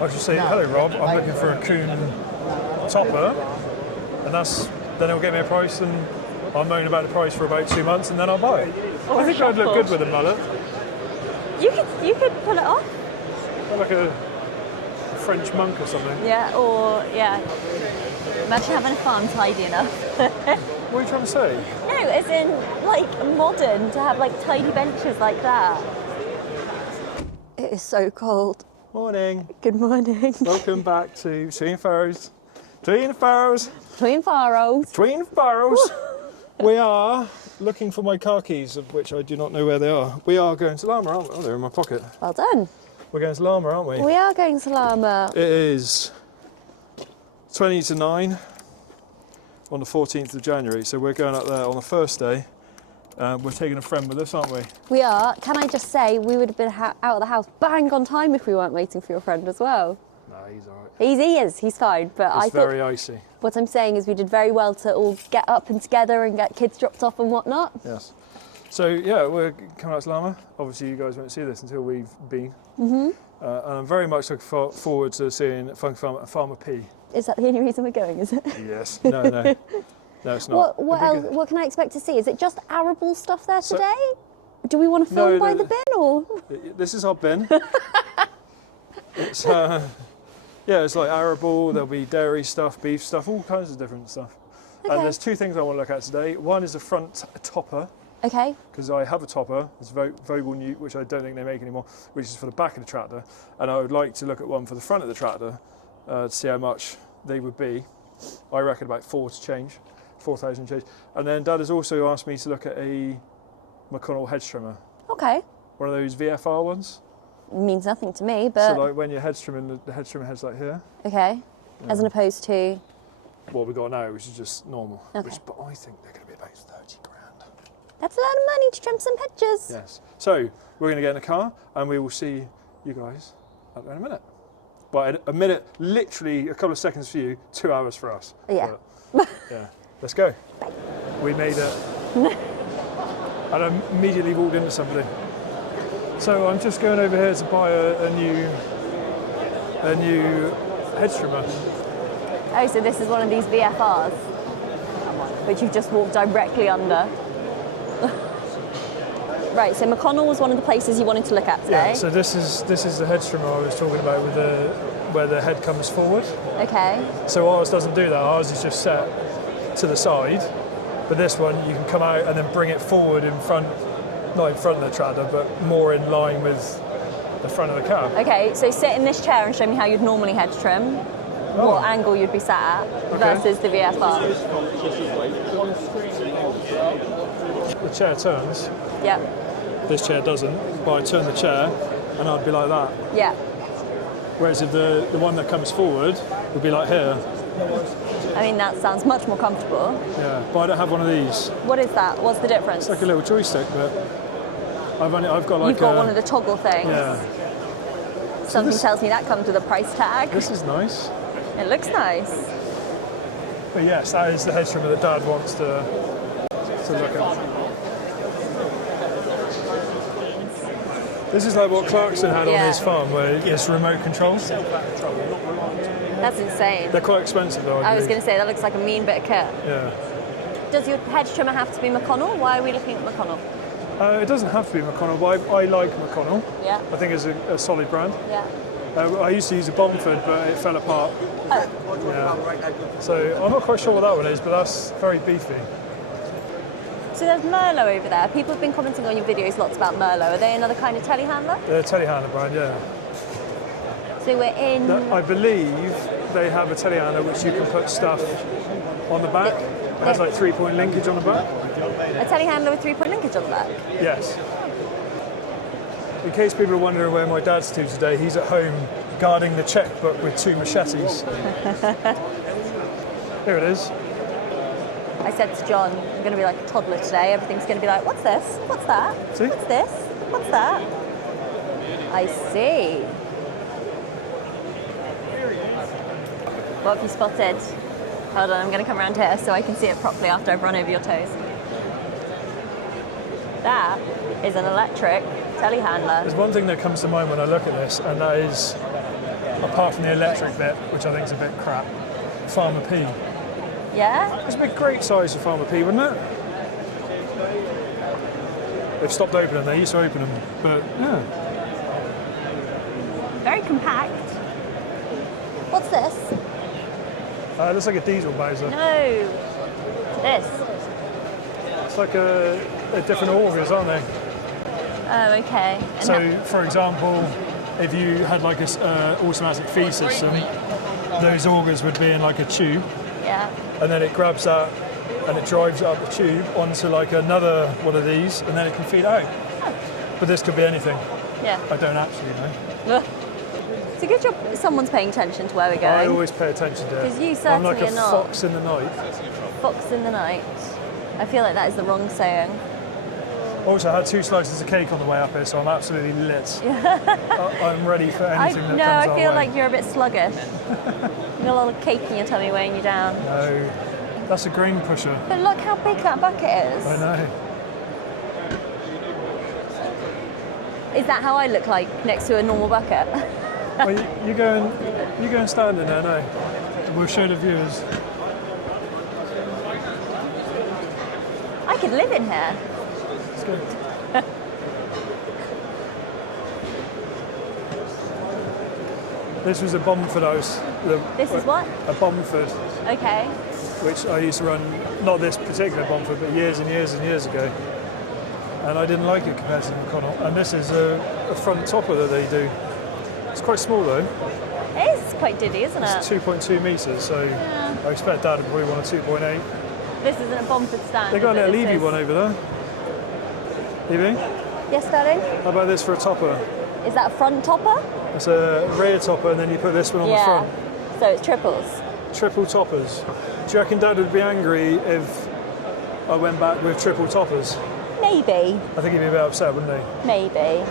I just say, hello Rob, I'm looking for a coon topper, and then he'll get me a price, and I'll moan about the price for about 2 months, and then I'll buy it. I think I'd look good with a mullet. You could pull it off. Like a French monk or something. Yeah, or imagine having a farm tidy enough. What are you trying to say? No, as in like modern to have like tiny benches like that. It is so cold. Morning. Good morning. Welcome back to Tween Furrows. Tween Furrows. Twin Furrows. Tween Furrows. We are looking for my car keys, of which I do not know where they are. We are going to Lamma, aren't we? Oh, they're in my pocket. Well done. We're going to Lamma, aren't we? We are going to Lamma. It is 20 to 9 on the 14th of January, so we're going up there on the first day. We're taking a friend with us, aren't we? We are. Can I just say, we would have been out of the house bang on time if we weren't waiting for your friend as well. No, he's all right. He is. He's fine. But It's very icy. What I'm saying is we did very well to all get up and together and get kids dropped off and whatnot. Yes. So, yeah, we're coming out to Lamma. Obviously, you guys won't see this until we've been. Mm-hmm. And I'm very much looking forward to seeing Funky Farmer P. Is that the only reason we're going, is it? Yes. No. No, it's not. What else? What can I expect to see? Is it just arable stuff there today? Do we want to film by the bin or? This is our bin. It's it's like arable. There'll be dairy stuff, beef stuff, all kinds of different stuff. Okay. And there's two things I want to look at today. One is the front topper. Okay. Because I have a topper, it's Vogel Newt, which I don't think they make anymore, which is for the back of the tractor, and I would like to look at one for the front of the tractor to see how much they would be. I reckon about 4,000 change. And then Dad has also asked me to look at a McConnell hedge trimmer. Okay. One of those VFR ones. Means nothing to me, but. So like when you're hedge trimming, the hedge trimmer head's like here. Okay. Yeah. As opposed to. What we got now, which is just normal. Okay. But I think they're going to be about 30 grand. That's a lot of money to trim some hedges. Yes. So we're going to get in the car and we will see you guys up there in a minute. But a minute, literally a couple of seconds for you, 2 hours for us. Yeah. But, yeah. Let's go. We made it. And I immediately walked into somebody. So I'm just going over here to buy a new hedge trimmer. Oh, so this is one of these VFRs, which you've just walked directly under. Right, so McConnell was one of the places you wanted to look at today. Yeah, so this is the hedge trimmer I was talking about with where the head comes forward. Okay. So ours doesn't do that. Ours is just set to the side. But this one, you can come out and then bring it forward in front, not in front of the tractor, but more in line with the front of the cab. Okay, so sit in this chair and show me how you'd normally hedge trim. What angle you'd be sat at versus the VFR. The chair turns. Yep. This chair doesn't, but I turn the chair and I'd be like that. Yeah. Whereas if the one that comes forward would be like here. I mean, that sounds much more comfortable. Yeah, but I don't have one of these. What is that? What's the difference? It's like a little joystick, but I've got like You've got one of the toggle things. Yeah. Something tells me that comes with a price tag. This is nice. It looks nice. But yes, that is the hedge trimmer that Dad wants to look at. This is like what Clarkson had on his farm, where it's remote controls. That's insane. They're quite expensive though. I was going to say, that looks like a mean bit of kit. Yeah. Does your hedge trimmer have to be McConnell? Why are we looking at McConnell? It doesn't have to be McConnell, but I like McConnell. Yeah. I think it's a solid brand. Yeah. I used to use a Bomford, but it fell apart. Oh. Yeah. So I'm not quite sure what that one is, but that's very beefy. So there's Merlot over there. People have been commenting on your videos lots about Merlot. Are they another kind of telehandler? They're a telehandler brand, yeah. So we're in... I believe they have a telehandler which you can put stuff on the back. It has like 3-point linkage on the back. A telehandler with 3-point linkage on the back? Yes. In case people are wondering where my dad's to today, he's at home guarding the checkbook with 2 machetes. Here it is. I said to John, I'm going to be like a toddler today. Everything's going to be like, what's this? What's that? See? What's this? What's that? I see. What have you spotted? Hold on, I'm going to come around here so I can see it properly after I've run over your toes. That is an electric telehandler. There's one thing that comes to mind when I look at this, and that is apart from the electric bit, which I think is a bit crap, Farmer P. Yeah? It's a big great size for Farmer P, wouldn't it? They've stopped opening, they used to open them, but yeah. Very compact. What's this? It looks like a diesel Bowser. No. This. It's like a different augers, aren't they? Oh, okay. And So, for example, if you had like a automatic feed system, those augers would be in like a tube, yeah. and then it grabs that and it drives it up the tube onto like another one of these, and then it can feed out. Oh. But this could be anything. Yeah. I don't actually know. Ugh. It's a good job someone's paying attention to where we're going. I always pay attention to it. 'Cause you I'm like certainly a are not. fox in the night. Fox in the night. I feel like that is the wrong saying. Also, I had 2 slices of cake on the way up here, so I'm absolutely lit. I'm ready for anything that comes I our feel way. like you're a bit sluggish. You've got a lot of cake in your tummy weighing you down. No, that's a grain pusher. But look how big that bucket is. I know. Is that how I look like next to a normal bucket? Well, you go and stand in there now. We'll show the viewers. I could live in here. It's good. This was a Bomford house. This is what? A Bomford, Okay. which I used to run, not this particular Bomford, but years and years and years ago. And I didn't like it compared to the McConnell. And this is a front topper that they do. It's quite small though. It is quite diddy, isn't it? It's 2.2 metres, so I expect Dad would probably want a 2.8. This isn't a Bomford stand. They got a is it? little This Levy is- one over there. Levy, Yes, darling? how about this for a topper? Is that a front topper? It's a rear topper and then you put this one on the front. So it's triples. Triple toppers. Do you reckon Dad would be angry if I went back with triple toppers? Maybe. I think he'd be a bit upset, wouldn't he? Maybe.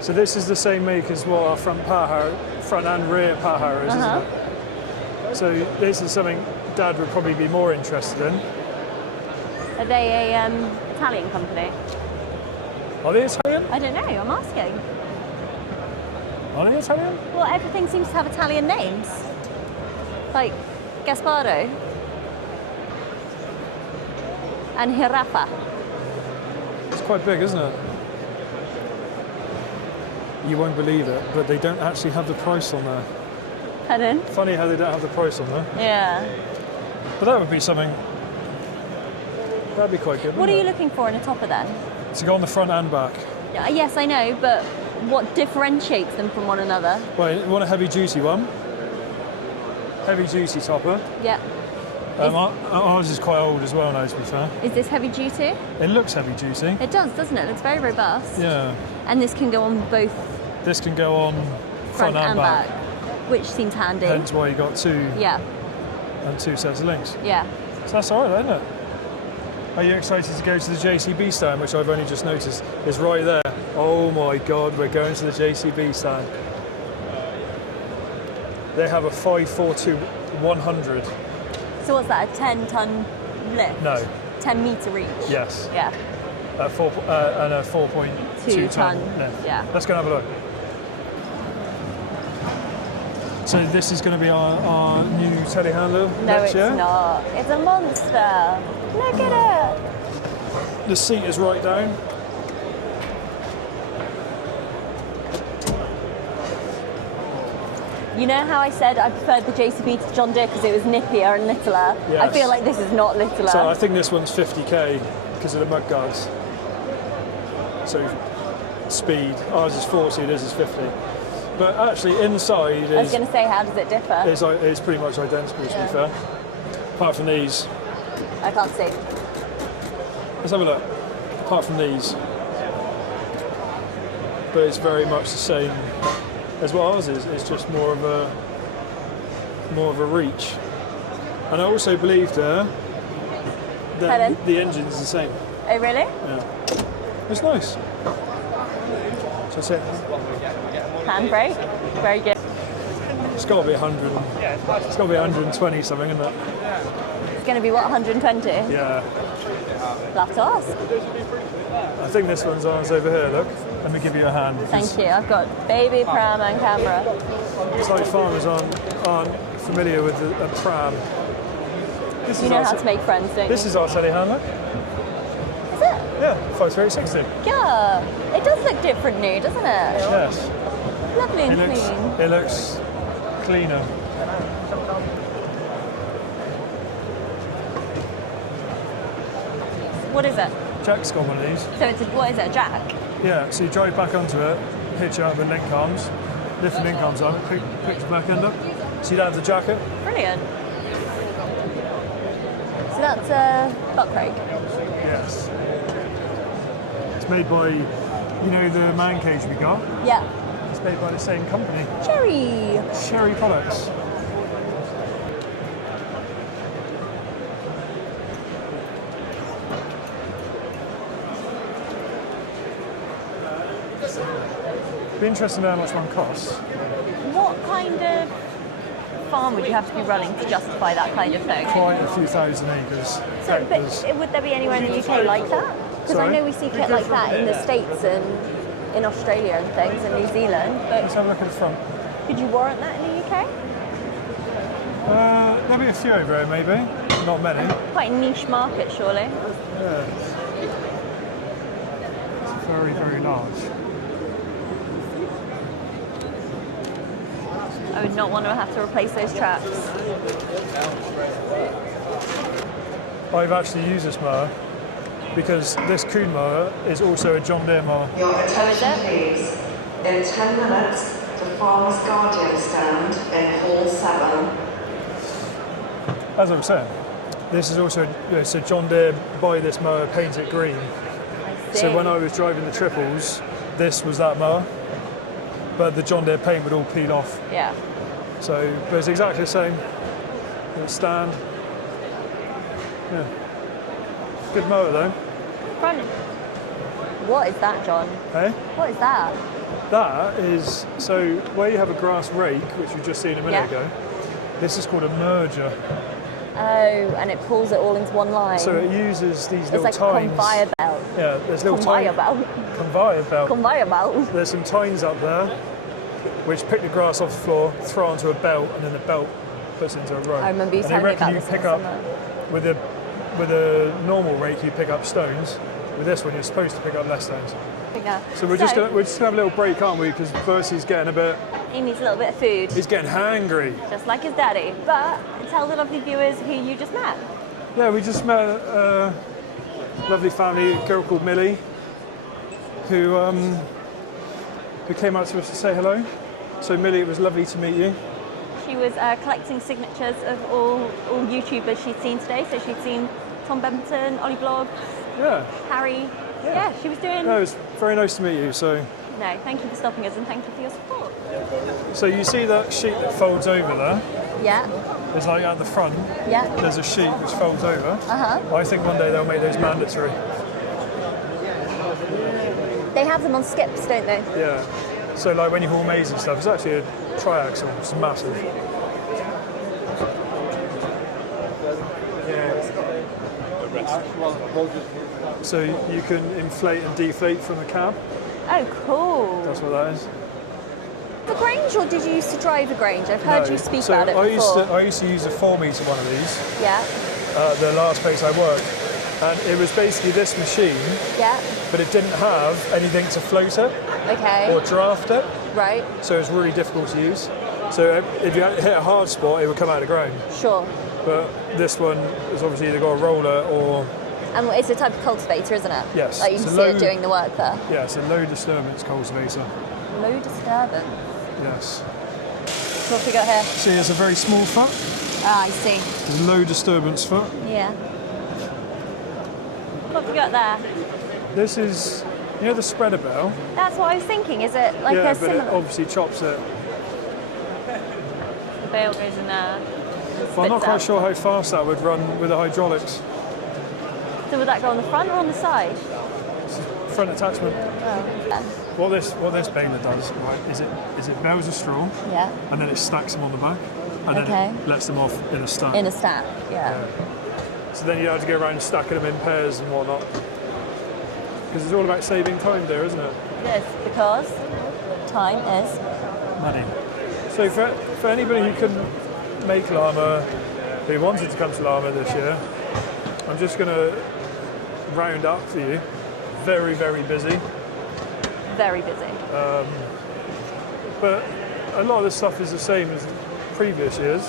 So this is the same make as what our front and rear power is, Uh-huh. isn't it? So this is something Dad would probably be more interested in. Are they a Italian company? Are they Italian? I don't know, I'm asking. Are they Italian? Well, everything seems to have Italian names. Like Gaspardo. And Hiraffa. It's quite big, isn't it? You won't believe it, but they don't actually have the price on there. Pardon? Funny how they don't have the price on there. Yeah. But that would be something. That'd be quite good. What are you wouldn't looking for in a topper then? it? To go on the front and back. Yes, I know, but what differentiates them from one another? Right, you want a heavy duty one? Heavy duty topper. Yeah. Ours is quite old as well now, to be fair. Is this heavy duty? It looks heavy duty. It does, doesn't it? It's very robust. Yeah. And this can go on both This can go on front and back, which seems handy. Hence why you got two Yeah, sets of links. yeah. So that's all right, isn't it? Are you excited to go to the JCB stand, which I've only just noticed is right there? Oh my God, we're going to the JCB stand. They have a 542-100. So what's that, a 10-ton lift? No, 10 metre reach? yes. Yeah. And a 4.2 ton lift. Yeah. Let's go and have a look. So this is going to be our new telehandler No, next it's year. not. It's a monster. Look at it. The seat is right down. You know how I said I preferred the JCB to John Deere because it was nippier and littler? I Yes. feel like this is not littler. So I think this one's 50k because of the mud guards. So speed, ours is 40, this is 50. But actually inside I was going to say, how does it differ? is pretty much identical, to be fair. Apart from these. I can't see. Let's have a look. Apart from these. But it's very much the same as what ours is. It's just more of a reach. And I also believe that Pardon? the engine's the same. Oh, really? Yeah. It's nice. So that's it. Handbrake? Very good. It's got to be 100. It's got to be 120 something, isn't it? It's going to be, what, 120? Yeah. We'll have to ask. I think this one's ours over here, look. Let me give you a hand. Thank you. I've got baby, pram, and camera. It's like farmers aren't familiar with a pram. You know how to make friends, don't you? This is our telehandler. Is it? Yeah, 53860. Yeah. It does look different new, doesn't it? Yes. Lovely and clean. It looks cleaner. What is it? Jack's got one of these. So what is it, a jack? Yeah, so you drive back onto it, hitch out with link arms, lift the link arms up, pick the back end up. So you don't have the jacket. Brilliant. So that's a buck rake? Yes. It's made by, you know, the man cage we got? Yeah. It's made by the same company. Cherry Products. It'd be interesting to know how much one costs. What kind of farm would you have to be running to justify that kind of thing? Quite a few thousand acres. So, but would there be anywhere in the UK like that? Because I know we see kit like that in the States and in Australia and things, and New Zealand. But let's have a look at the front. Could you warrant that in the UK? There'll be a few over here, maybe. Not many. Quite a niche market, surely. Yeah. It's very, very large. I would not want to have to replace those tracks. I've actually used this mower because this coon mower is also a John Deere mower. Your attention please. In 10 minutes, the Farmer's Guardian stand in Hall 7. As I was saying, this is also, so John Deere buy this mower, paint it green. So when I was driving the triples, this was that mower, but the John Deere paint would all peel off. Yeah. So, but it's exactly the same. It'll stand. Yeah. Good mower though. Front. What is that, John? Hey? What is that? That is, so where you have a grass rake, which we've just seen a minute ago, this is called a merger. Oh, and it pulls it all into one line. So it uses these it's little like tines. a conveyor belt. Yeah, there's little Conveyor belt. Conveyor belt. Conveyor belt. There's some tines up there, which pick the grass off the floor, throw onto a belt, and then the belt puts it into a row. I remember you and telling me about you this. pick up with a normal rake, you pick up stones. With this one, you're supposed to pick up less stones. Yeah. So we're just gonna have a little break, aren't we? Because Bertie's getting a bit. He needs a little bit of food. He's getting hangry. Just like his daddy. But tell the lovely viewers who you just met. Yeah, we just met a lovely family, a girl called Millie, who came out to us to say hello. So Millie, it was lovely to meet you. She was collecting signatures of all YouTubers she'd seen today. So she'd seen Tom Benton, Ollie Vlogs, Harry. Yeah, she was doing... No, it was very nice to meet you. So. No, thank you for stopping us and thank you for your support. So you see that sheet that folds over there? Yeah. There's like at the front, Yeah. there's a sheet which folds over. Uh-huh. I think one day they'll make those mandatory. They have them on skips, don't they? Yeah. So like when you haul maize and stuff, it's actually a triaxle, it's massive. So you can inflate and deflate from the cab. Oh, cool. That's what that is. The Grange, or did you used to drive a Grange? I've heard you speak about it before. I used to use a 4-metre one of these. Yeah. The last place I worked. And it was basically this machine, Yeah. but it didn't have anything to float it Okay. or draft it. Right. So it was really difficult to use. So if you hit a hard spot, it would come out of the ground. Sure. But this one has obviously either got a roller or... And it's a type of cultivator, isn't it? Yes. Like you can It's see a it doing the work there. Yeah, it's a low disturbance cultivator. Low disturbance. Yes. What have we got here? See, it's a very small foot. Ah, I see. It's a low disturbance foot. Yeah. What have we got there? This is, you know the spreader bale? That's what I was thinking. Is it like Yeah, a but similar... it obviously chops it. The bale goes in there. Well, I'm not quite sure how fast that would run with the hydraulics. So would that go on the front or on the side? It's a front attachment. Oh. What this baler does, right, is it bales a straw, Yeah. and then it stacks them on the back, and Okay. then it lets them off in a stack. In a stack, yeah. So then you have to go around stacking them in pairs and whatnot. because it's all about saving time there, isn't it? It is, because time is Money. So for anybody who couldn't make Lamma, who wanted to come to Lamma this year, I'm just going to round up for you. Very, very busy. very busy. But a lot of the stuff is the same as previous years.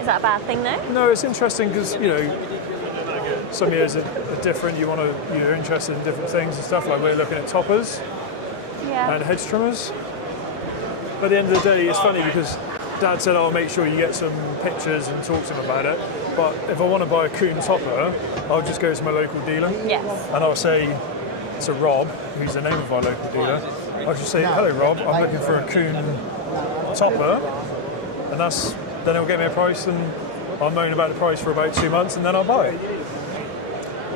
Is that a bad thing, though? No, it's interesting because, you know, some years are different. You're interested in different things and stuff. Like we're looking at toppers Yeah. and hedge trimmers. But at the end of the day, it's funny because Dad said, "I'll make sure you get some pictures and talk to him about it." But if I want to buy a coon topper, I'll just go to my local dealer Yes. and I'll say to Rob, who's the name of our local dealer, I'll just say, "Hello, Rob. I'm looking for a coon topper," and then he'll get me a price, and I'll moan about the price for about 2 months, and then I'll buy it.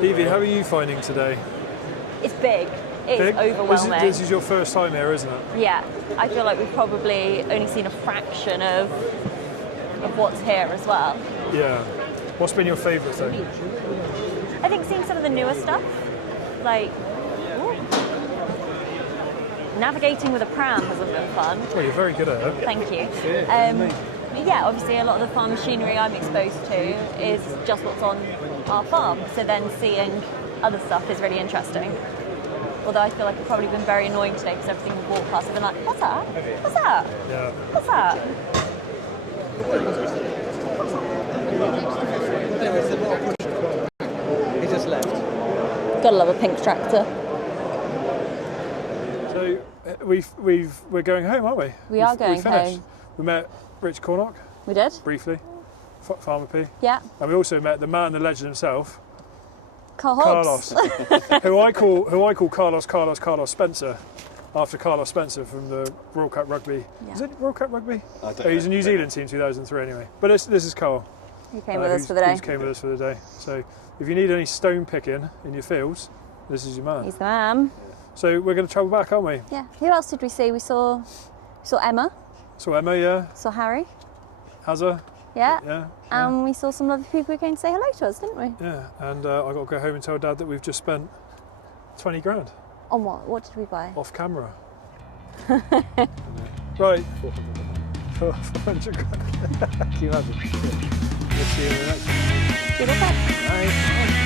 Evie, how are you finding today? It's big. It's Big? overwhelming. This is your first time here, isn't it? Yeah. I feel like we've probably only seen a fraction of what's here as well. Yeah. What's been your favourite thing? I think seeing some of the newer stuff, like navigating with a pram hasn't been fun. Well, you're very good at it. Thank you. Yeah, obviously a lot of the farm machinery I'm exposed to is just what's on our farm. So then seeing other stuff is really interesting. Although I feel like I've probably been very annoying today because everything we walk past, I've been like, what's that? What's that? Yeah. What's that? He just left. Gotta love a pink tractor. So we're going home, aren't we? We are going we finished. home. We met Rich Cornock We did? briefly, Farmer P, Yeah. and we also met the man, the legend himself, Carlos. Carlos, who I call Carlos Spencer, after Carlos Spencer from the World Cup Rugby. Yeah. Is it World Cup Rugby? I don't Oh, he's a know. New Zealand team 2003 anyway. But this is Carl. He came with us who's- for the day. who's came with us for the day. So if you need any stone picking in your fields, this is your man. He's the man. So we're going to travel back, aren't we? Yeah. Who else did we see? We saw Emma, So Emma, yeah, saw Harry. Hazza, Yeah. yeah. And we saw some lovely people who came to say hello to us, didn't we? Yeah, and I got to go home and tell Dad that we've just spent 20 grand On what? What did we buy? off camera. Right. 400 grand. Can you imagine? We'll see you in the next one. Did we buy? Bye.